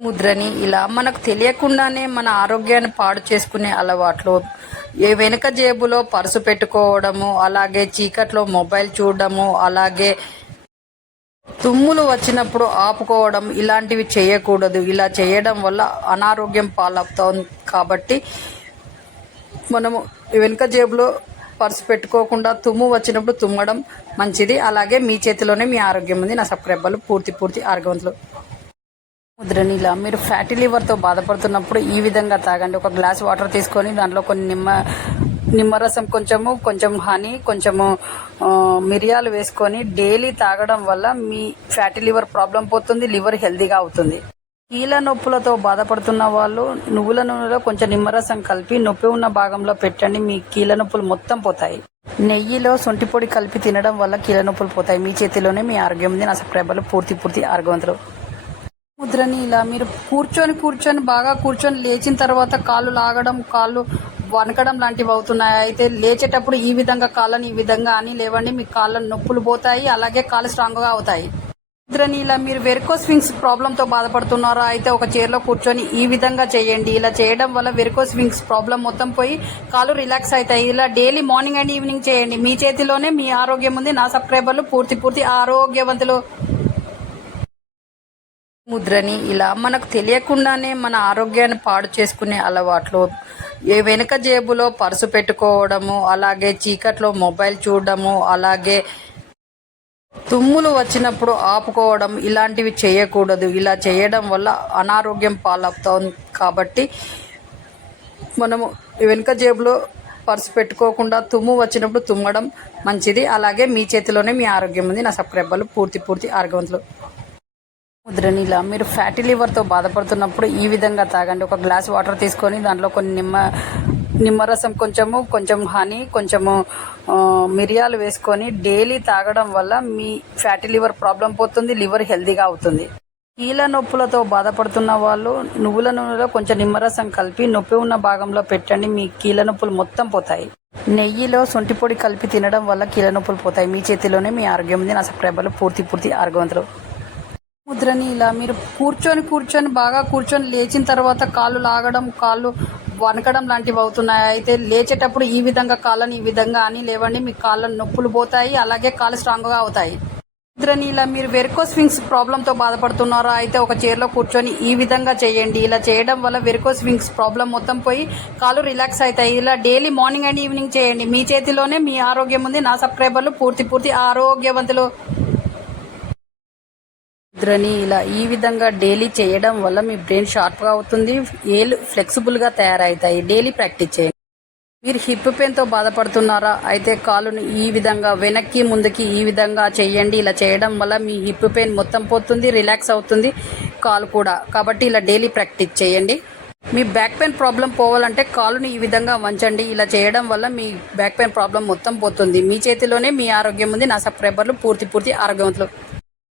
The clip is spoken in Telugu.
ముద్రని ఇలా మనకు తెలియకుండానే మన ఆరోగ్యాన్ని పాడు చేసుకునే అలవాట్లు, ఏ వెనుక జేబులో పర్సు పెట్టుకోవడము, అలాగే చీకట్లో మొబైల్ చూడడము, అలాగే తుమ్ములు వచ్చినప్పుడు ఆపుకోవడం, ఇలాంటివి చేయకూడదు. ఇలా చేయడం వల్ల అనారోగ్యం పాలవుతాం. కాబట్టి మనము వెనుక జేబులో పర్సు పెట్టుకోకుండా తుమ్ము వచ్చినప్పుడు తుమ్మడం మంచిది. అలాగే మీ చేతిలోనే మీ ఆరోగ్యం ఉంది. నా సబ్స్క్రైబర్లు పూర్తి ఆరోగ్యవంతులు. ముద్రని ఇలా మీరు ఫ్యాటీ లివర్తో బాధపడుతున్నప్పుడు ఈ విధంగా తాగండి. ఒక గ్లాస్ వాటర్ తీసుకొని దాంట్లో కొన్ని నిమ్మరసం, కొంచెం హనీ, కొంచెము మిరియాలు వేసుకొని డైలీ తాగడం వల్ల మీ ఫ్యాటీ లివర్ ప్రాబ్లం పోతుంది, లివర్ హెల్తీగా అవుతుంది. కీళ్ళ నొప్పులతో బాధపడుతున్న వాళ్ళు నువ్వుల నూనెలో కొంచెం నిమ్మరసం కలిపి నొప్పి ఉన్న భాగంలో పెట్టండి. మీ కీళ్ళ నొప్పులు మొత్తం పోతాయి. నెయ్యిలో శొంఠి పొడి కలిపి తినడం వల్ల కీళ్ళ నొప్పులు పోతాయి. మీ చేతిలోనే మీ ఆరోగ్యం ఉంది. నా సబ్స్క్రైబర్లు పూర్తి ఆరోగ్యవంతులు. ముద్రని ఇలా మీరు బాగా కూర్చొని లేచిన తర్వాత కాళ్ళు లాగడం, కాళ్ళు వనకడం లాంటివి అవుతున్నాయి. అయితే లేచేటప్పుడు ఈ విధంగా కాళ్ళని ఈ విధంగా అని లేవండి. మీ కాళ్ళ నొప్పులు పోతాయి, అలాగే కాళ్ళు స్ట్రాంగ్గా అవుతాయి. ముద్రని ఇలా మీరు వెరికోస్ వింగ్స్ ప్రాబ్లంతో బాధపడుతున్నారా? అయితే ఒక చైర్లో కూర్చొని ఈ విధంగా చేయండి. ఇలా చేయడం వల్ల వెరికోస్ వింగ్స్ ప్రాబ్లం మొత్తం పోయి కాళ్ళు రిలాక్స్ అవుతాయి. ఇలా డైలీ మార్నింగ్ అండ్ ఈవినింగ్ చేయండి. మీ చేతిలోనే మీ ఆరోగ్యం ఉంది. నా సబ్స్క్రైబర్లు పూర్తి ఆరోగ్యవంతులు. ముద్రని ఇలా మనకు తెలియకుండానే మన ఆరోగ్యాన్ని పాడు చేసుకునే అలవాట్లు, ఏ వెనుక జేబులో పర్సు పెట్టుకోవడము, అలాగే చీకట్లో మొబైల్ చూడడము, అలాగే తుమ్ములు వచ్చినప్పుడు ఆపుకోవడం, ఇలాంటివి చేయకూడదు. ఇలా చేయడం వల్ల అనారోగ్యం పాలవుతాం. కాబట్టి మనము వెనుక జేబులో పర్సు పెట్టుకోకుండా తుమ్ము వచ్చినప్పుడు తుమ్మడం మంచిది. అలాగే మీ చేతిలోనే మీ ఆరోగ్యం ఉంది. నా సబ్స్క్రైబర్లు పూర్తి ఆరోగ్యవంతులు. ముద్రని ఇలా మీరు ఫ్యాటీ లివర్తో బాధపడుతున్నప్పుడు ఈ విధంగా తాగండి. ఒక గ్లాస్ వాటర్ తీసుకొని దాంట్లో కొన్ని నిమ్మరసం, కొంచెం హనీ, కొంచెము మిరియాలు వేసుకొని డైలీ తాగడం వల్ల మీ ఫ్యాటీ లివర్ ప్రాబ్లం పోతుంది, లివర్ హెల్తీగా అవుతుంది. కీళ్ళ నొప్పులతో బాధపడుతున్న వాళ్ళు నువ్వుల నూనెలో కొంచెం నిమ్మరసం కలిపి నొప్పి ఉన్న భాగంలో పెట్టండి. మీ కీళ్ళ నొప్పులు మొత్తం పోతాయి. నెయ్యిలో శొంఠి పొడి కలిపి తినడం వల్ల కీళ్ళ నొప్పులు పోతాయి. మీ చేతిలోనే మీ ఆరోగ్యం ఉంది. నా సబ్స్క్రైబర్లు పూర్తి ఆరోగ్యవంతులు. ముద్రని ఇలా మీరు బాగా కూర్చొని లేచిన తర్వాత కాళ్ళు లాగడం, కాళ్ళు వనకడం లాంటివి అవుతున్నాయి. అయితే లేచేటప్పుడు ఈ విధంగా కాళ్ళని ఈ విధంగా అని లేవండి. మీ కాళ్ళ నొప్పులు పోతాయి, అలాగే కాళ్ళు స్ట్రాంగ్గా అవుతాయి. ముద్రని ఇలా మీరు వెరికోస్ వింగ్స్ ప్రాబ్లంతో బాధపడుతున్నారా? అయితే ఒక చైర్లో కూర్చొని ఈ విధంగా చేయండి. ఇలా చేయడం వల్ల వెరికోస్ వింగ్స్ ప్రాబ్లం మొత్తం పోయి కాళ్ళు రిలాక్స్ అవుతాయి. ఇలా డైలీ మార్నింగ్ అండ్ ఈవినింగ్ చేయండి. మీ చేతిలోనే మీ ఆరోగ్యం ఉంది. నా సబ్స్క్రైబర్లు పూర్తి ఆరోగ్యవంతులు. ముద్రని ఇలా ఈ విధంగా డైలీ చేయడం వల్ల మీ బ్రెయిన్ షార్ప్గా అవుతుంది, ఏళ్ళు ఫ్లెక్సిబుల్గా తయారవుతాయి. డైలీ ప్రాక్టీస్ చేయండి. మీరు హిప్ పెయిన్తో బాధపడుతున్నారా? అయితే కాలుని ఈ విధంగా వెనక్కి ముందుకి ఈ విధంగా చేయండి. ఇలా చేయడం వల్ల మీ హిప్ పెయిన్ మొత్తం పోతుంది, రిలాక్స్ అవుతుంది కాలు కూడా. కాబట్టి ఇలా డైలీ ప్రాక్టీస్ చేయండి. మీ బ్యాక్ పెయిన్ ప్రాబ్లం పోవాలంటే కాలుని ఈ విధంగా వంచండి. ఇలా చేయడం వల్ల మీ బ్యాక్ పెయిన్ ప్రాబ్లం మొత్తం పోతుంది. మీ చేతిలోనే మీ ఆరోగ్యం ఉంది. నా సబ్స్క్రైబర్లు పూర్తి ఆరోగ్యవంతులు.